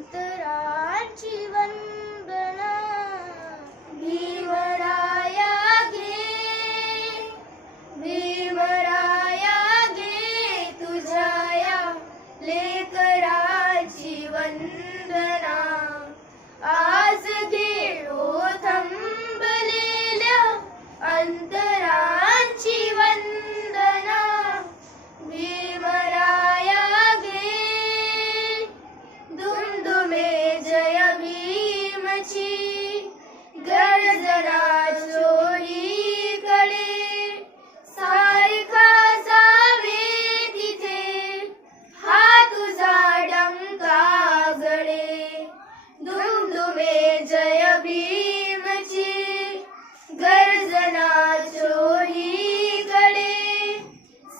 अंतराची वंदना भीमराया घे, भीमराया घे तुझ्या या लेकराची वंदना. आज घेऊ थंबलेल्या अंतराची वंदना भीमराया घे. दुमदुमे जय भीमची गर्जना चोहीकडे, सारखा जावे तिथे हा तुझा डंका गडे. दुमदुमे जय भीमची गर्जना चोहीकडे,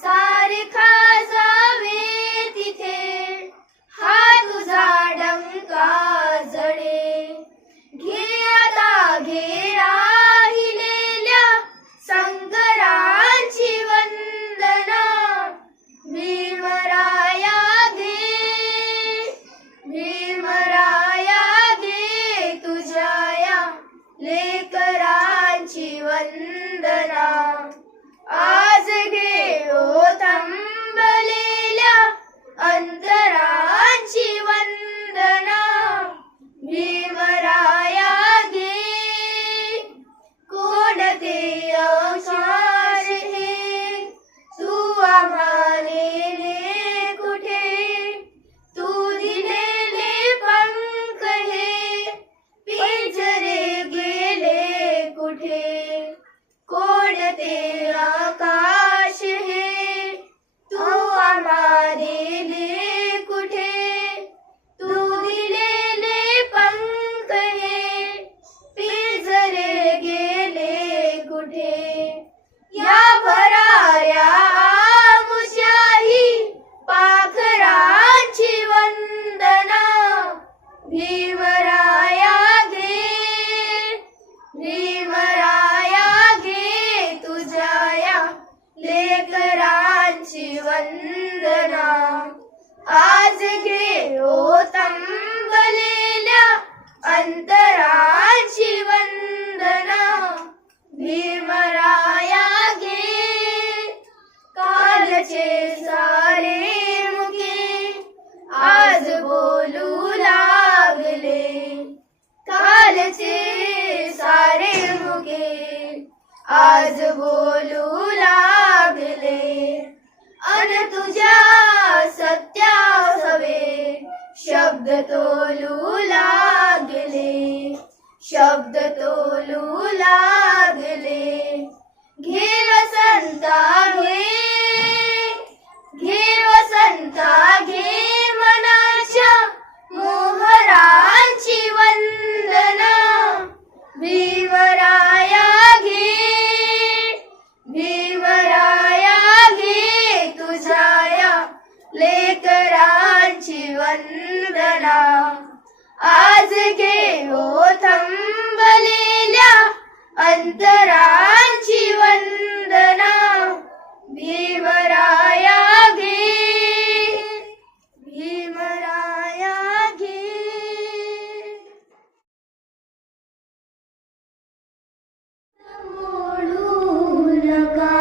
सारखा जावे तिथे हा तुझा डंका जडे. घे आता घे राहिलेल्या शंकराची वंदना भीमराया घे, भीमराया घे तुझ्या या लेकराची वंदना. आज घेऊ थंबलेल्या अंतराची वंदना भीमराया घे. कोणते अवचार हे तू आम्हाले कुठे, तू दिलेले पंख हे पिंजरे गेले कुठे. कोणते आकाश हे तू आम्हाले कुठे, तू दिलेले पंख हे पिंजरे गेले कुठे. या भराऱ्या आमुष्याही पाखरांची वंदना भीमराया घे, भीमराया घे तुझ्या या लेकरांची वंदना. आज घेऊ थंबलेल्या अंतराची वंदना भीमराया घे. कालचे सारे मुखे आज बोलू लागले, कालचे सारे मुखे आज बोलू लागले. अन तुझ्या सत्यासवे शब्द तोलू लागले, शब्द तोलू लागले. घे वसंता घे, घे वसंता घे मनाच्या मोहरांची वंदना भीमराया घे, भीमराया घे तुझ्या या लेकरांची वंदना. आज घेऊ थंबलेल्या अंतराची वंदना भीमराया घे, भीमराया घे. मोडू नका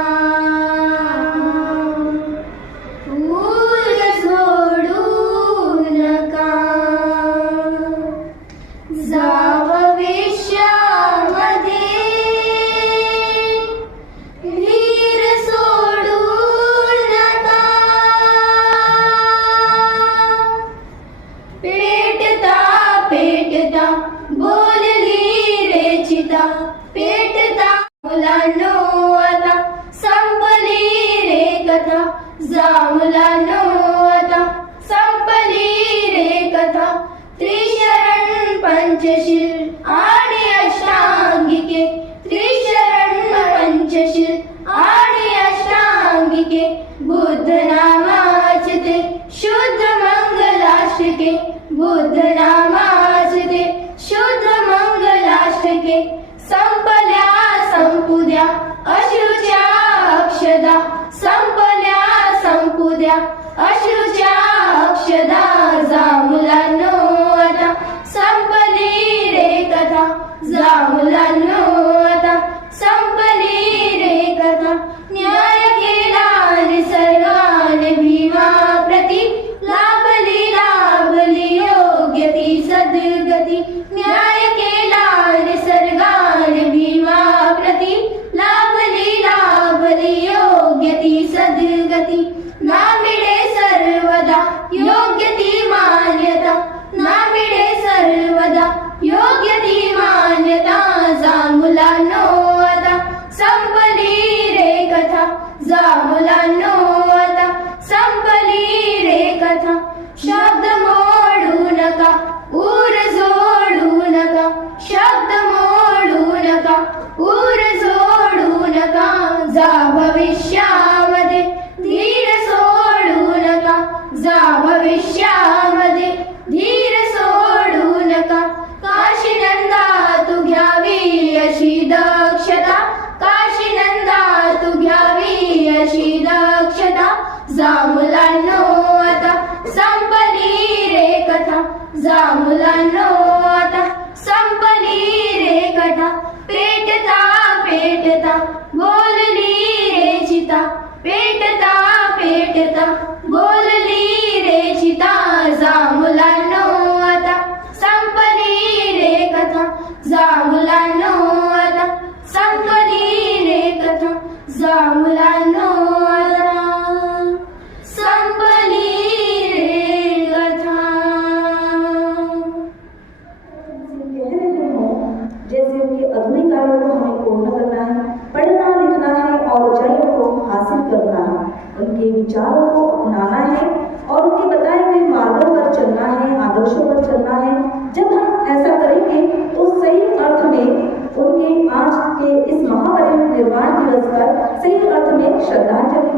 फूल सोडू नका, जाव विश्वामध्ये वीर सोडू नका. पेटता पेटता बोलली रे चिता, पेटता मुलांनो आता संपली रे कथा. जा मुलांनो आता संपली रे कथा. त्रिशरण पंचशील आणि अष्टांगिके, त्रिशरण पंचशील आणि अष्टांगिके. बुद्ध नामाचे ते शुद्ध मंगलाष्टके, बुद्ध नामाचे ते शुद्ध मंगलाष्टके. संपल्या संपुद्या अश्रूच्या अक्षदा, संपल्या संपुद्या अश्रूच्या अक्षदा. जा मुलांनो जा मुलांनो आता संपली रे कथा, जा मुलांनो आता संपली रे कथा. पेटता पेटता बोलली रे चिता, पेटता पेटता बोलली रे चिता. जा मुलांनो आता संपली रे कथा, जा मुलांनो आता संपली रे कथा, जा मुलांनो आता संपली रे कथा. जैसे उनके अधूरे कार्यों को हमें पूर्ण करना है, पढ़ना लिखना है और ऊंचाइयों को हासिल करना है, उनके विचारों को अपनाना है और उनके बताए हुए मार्गों पर चलना है, आदर्शों पर चलना है. जब हम ऐसा करेंगे तो सही अर्थ में उनके आज के इस महापरिनिर्वाण दिवस पर सही अर्थ में श्रद्धांजलि